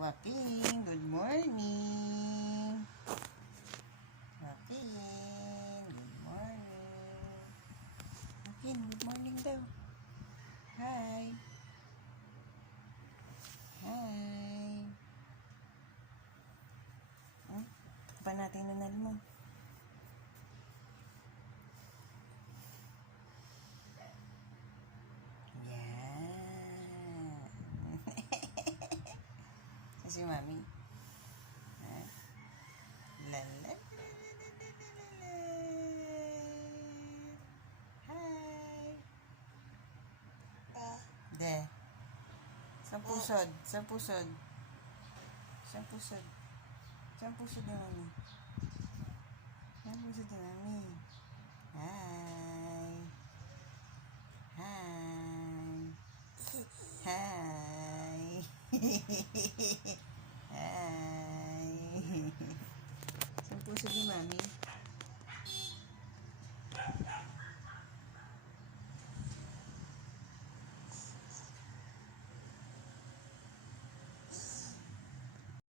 Joaquin, good morning. Joaquin, good morning. Joaquin, good morning daw. Hi. Hi. Pa natin nanal mo. Yan. Si Mami. Ha? La la la la la la la. Hi. De. Saan pusod? Saan pusod? Saan pusod? Saan pusod ni Mami? Saan pusod ni Mami? Hi. Hi. Hi. Hi. Saan pusod ni Mami?